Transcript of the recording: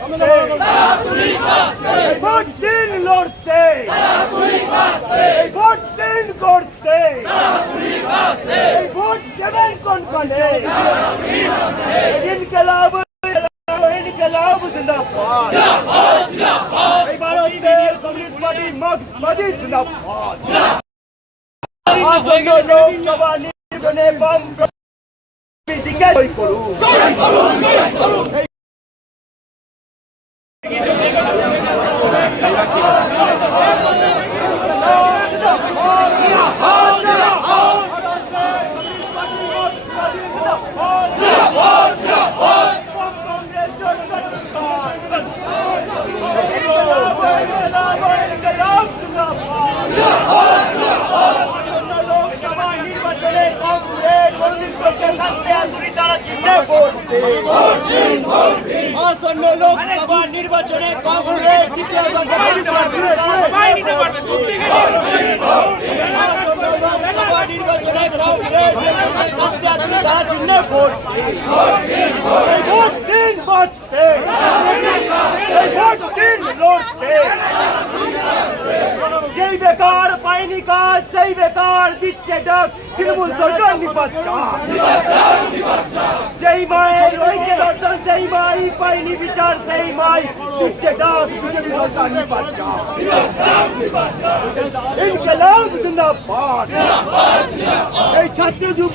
বাঁচতে এই ভোট দিন লড়তে এই ভোট দিন করতে এই ভোট দেবেন কোন কনে ইনকলাব ইনকলাব জিন্দাবাদ এই ভারতের কমিউনিস্ট পার্টি মার্ক্সবাদী জিন্দাবাদ আসন্ন লোকসভা নির্বাচনে বাম দিকে জয় করুন লোকসভা তারা চিহ্নে ভোট দিন। আসন্ন লোকসভা নির্বাচনে কংগ্রেস দ্বিতীয় দফা সবাই নিতে পারবে আসন্ন লোকসভা নির্বাচনে কংগ্রেস কাস্তে আদুরি তারা চিহ্নে ভোট দিন। এই ভোট দিন বাঁচতে এই ভোট দিন লড়তে যেই বেকার পায়নি কাজ সেই বেকার দিচ্ছে ডাক তৃণমূল সরকার নিপাচ্ছা যেই মায়ের ঐক্য দর্শন সেই মাই পায়নি বিচার সেই মাই দিচ্ছে ডাক বিজেপি সরকার নিপাচ্ছা ইনকলাব জিন্দাবাদ এই ছাত্র যুব